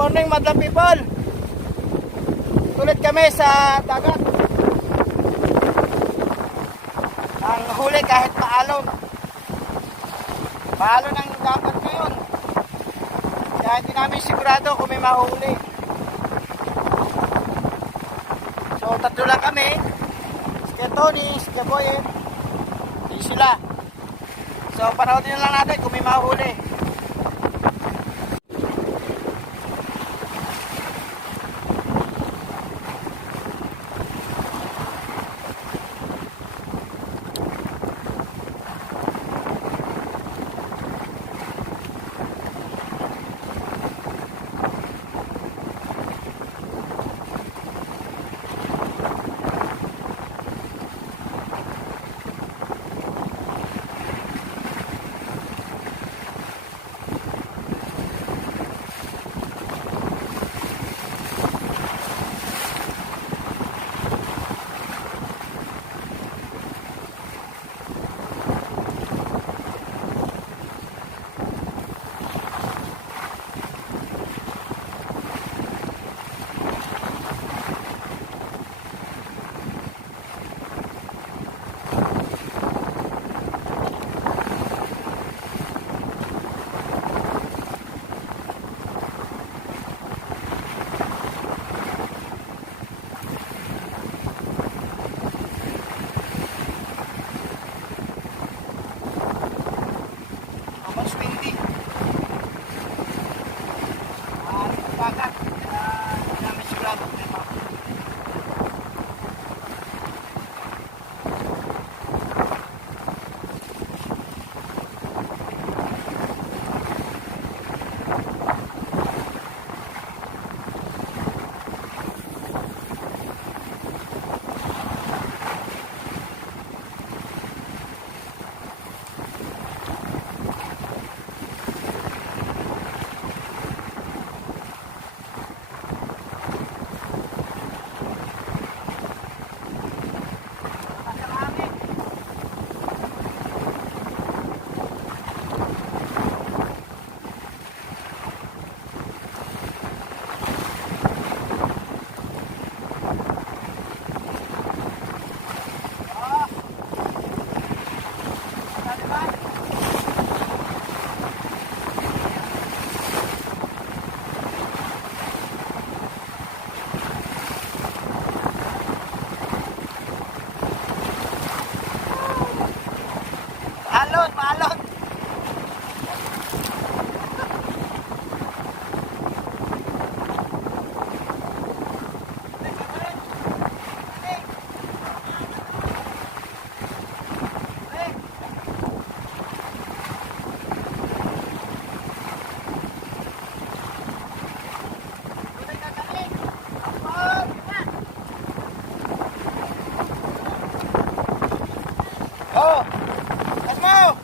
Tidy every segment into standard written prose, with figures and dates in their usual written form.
morning, madlang people. Tulit kami sa dagat. Ang huli kahit maalon. Maalon ang dagat ngayon. Kaya hindi namin sigurado kung may mahuli. So tatlo lang kami. Si Tony, si Boy, hindi sila. So panoorin na lang natin kung may mahuli. Maalon. Oh, let's go.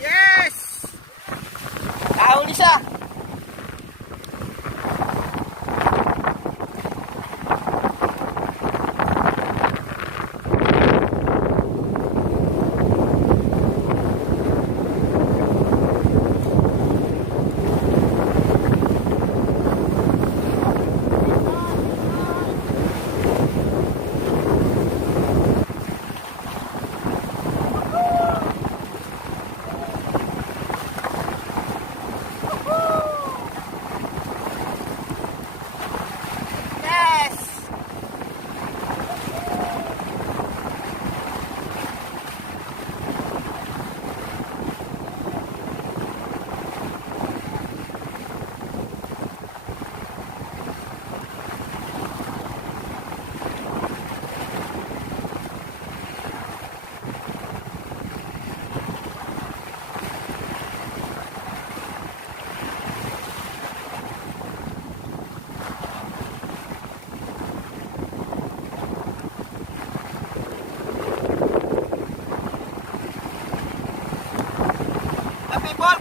Yes! Nahuli siya!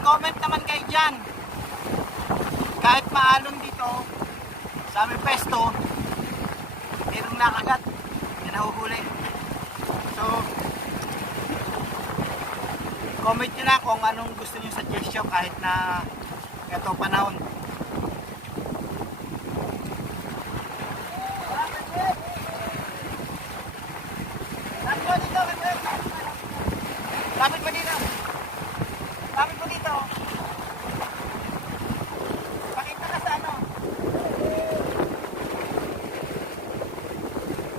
Comment naman kayo dyan. Kahit maalon dito sa aming pesto, mayroong nakagat na nahuhuli. So comment nyo na kung anong gusto nyo suggestion kahit na Ito panahon. Lapit mo dito. Lapit mo dito. Pakita ka sa ano.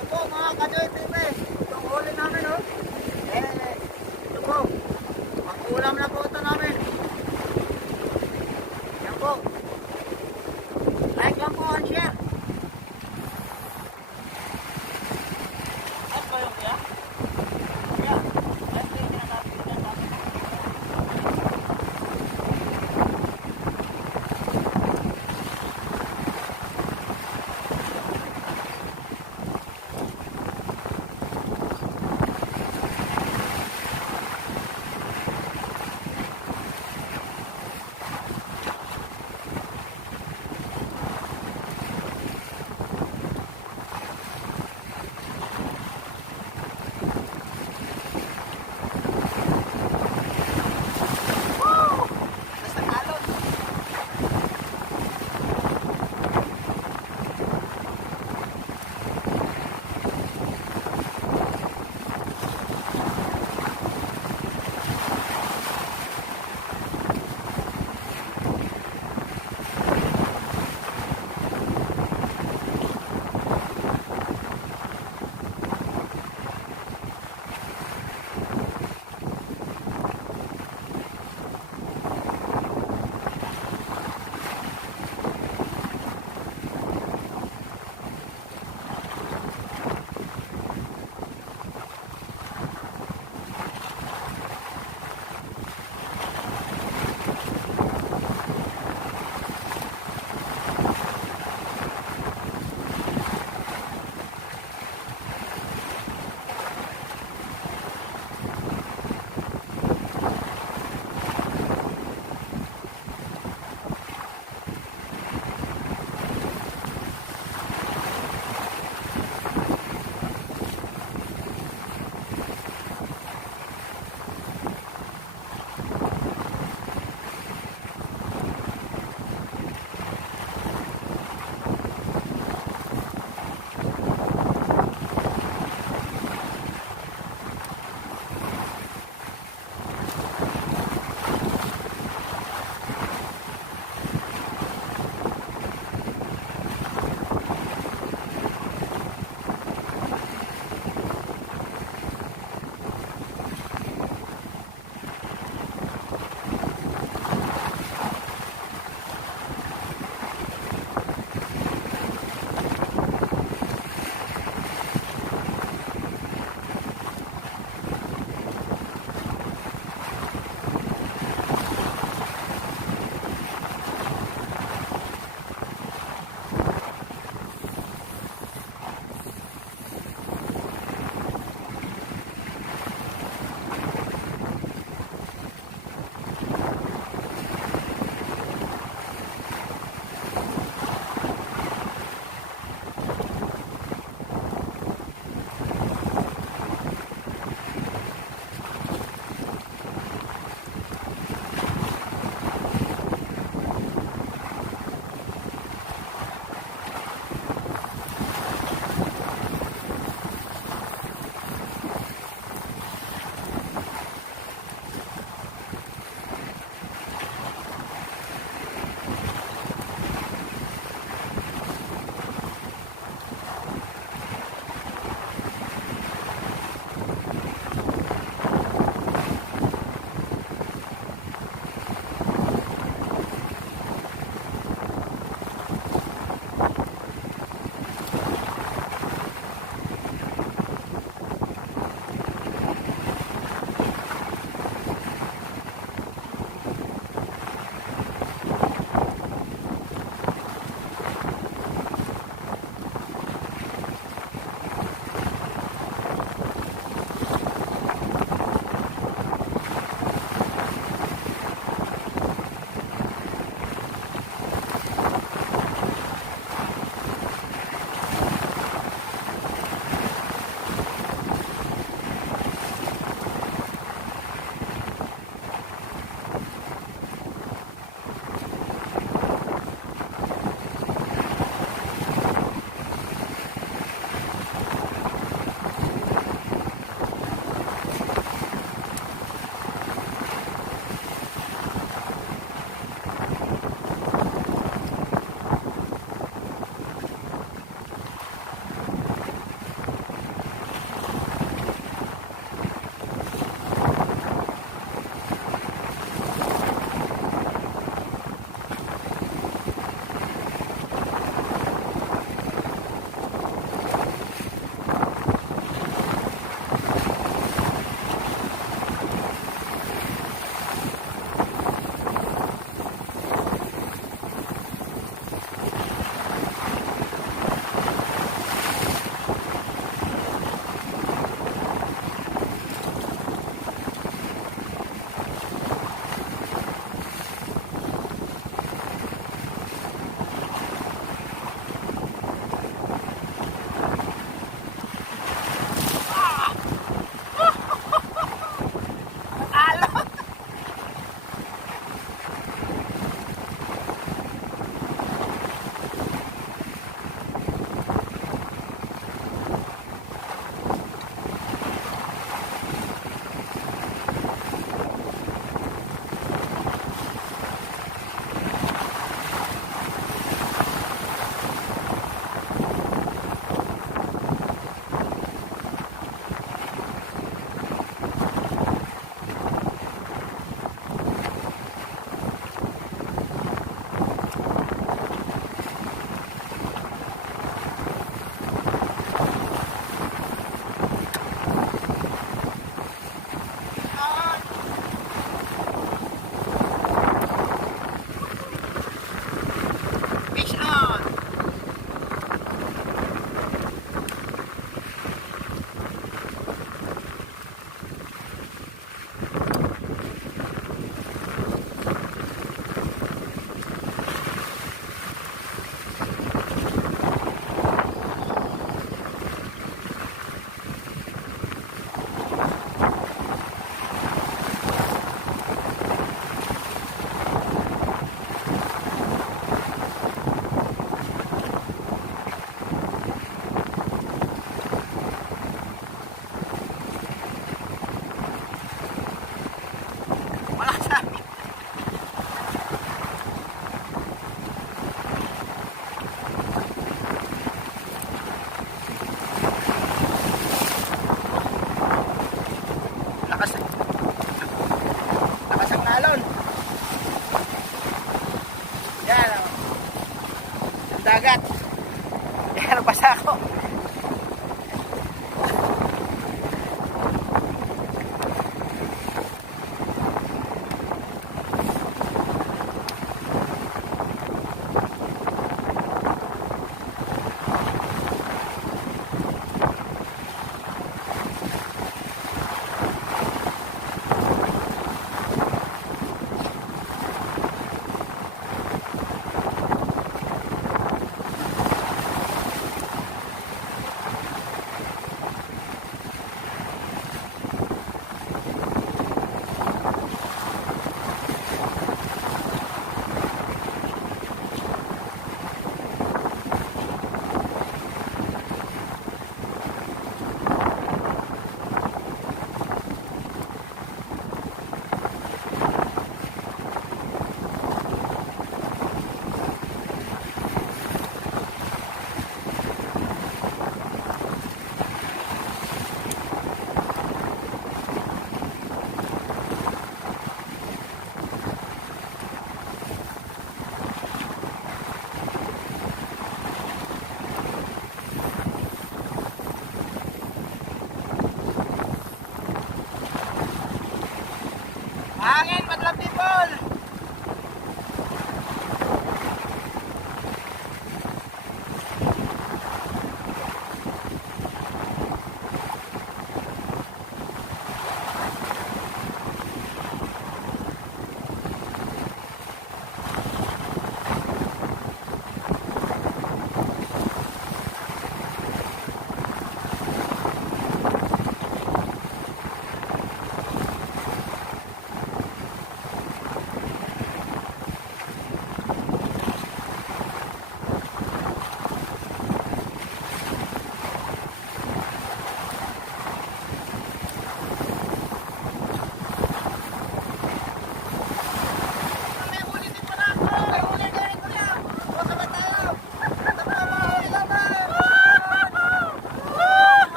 Ito po mga Kajoy TV. Itong huli namin oh. Ito po. Mag-ulam na po ito namin. Yan po.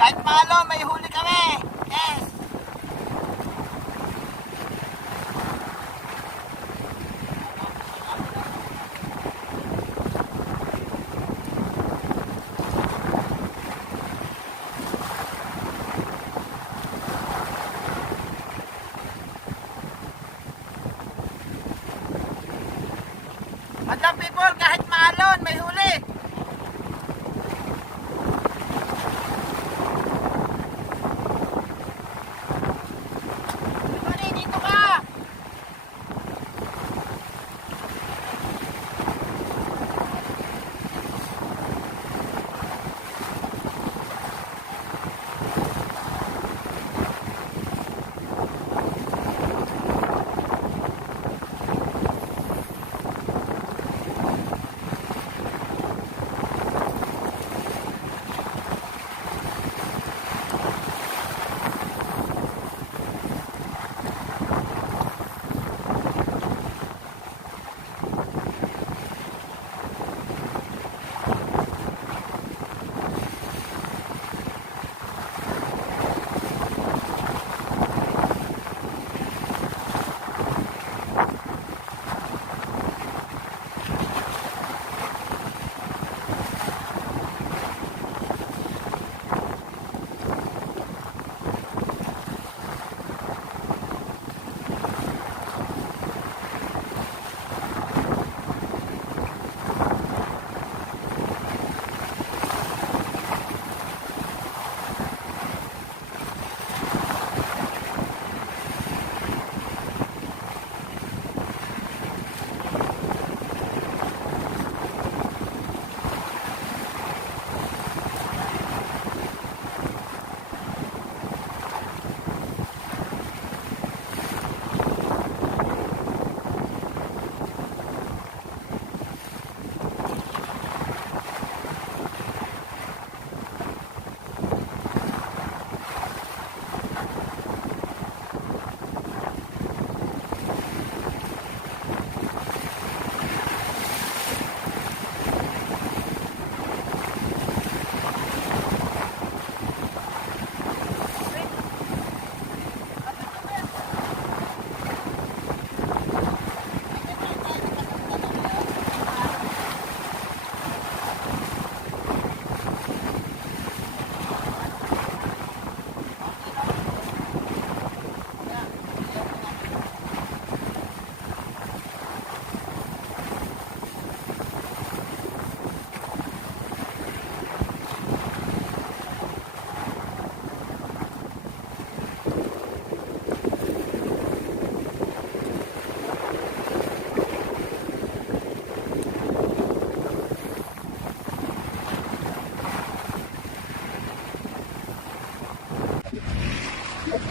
Kahit malo, may huli kami. Yes. Madlang people, kahit maalon, may huli. Tony, dito ka.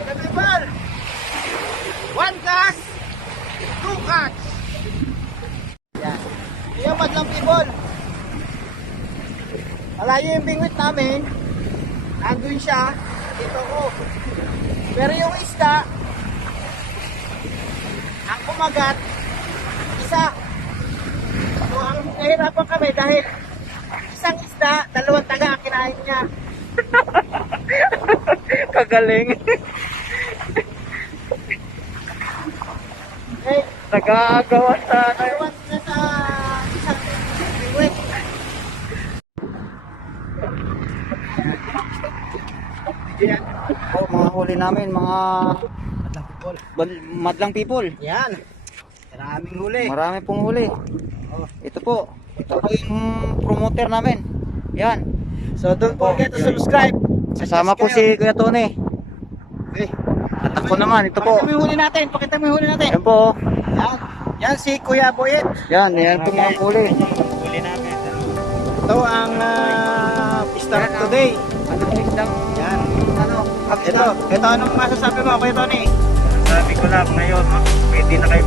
People, one cast, two catch. Yan. Yung madlang people. Malayo yung bingwit namin. Andun siya. Dito ko. Pero yung isda, ang kumagat, isa. So, ang nahirapan kami dahil isang isda, dalawang taga kinain niya. Kagaling. Eh, Nag-aagawa sa dalawang sila sa isang bingwit. oh, mga huli namin, mga madlang people. Yan. Maraming huli. Marami pong huli. Ito po. Ito po yung promoter namin. Yan. So don't forget to subscribe. Kasama po si Kuya Tony. Okay. At ako naman, ito po. Pakita mo yung huli natin. Pakita mo yung huli natin. Yan po. Yan. Yan si Kuya Boyet. Yan po mga huli. Huli natin. Ito ang start today. Anong isdang, Yan. ano, Ito anong masasabi mo, Kuya Tony? Sabi ko lang ngayon, pwede na kayo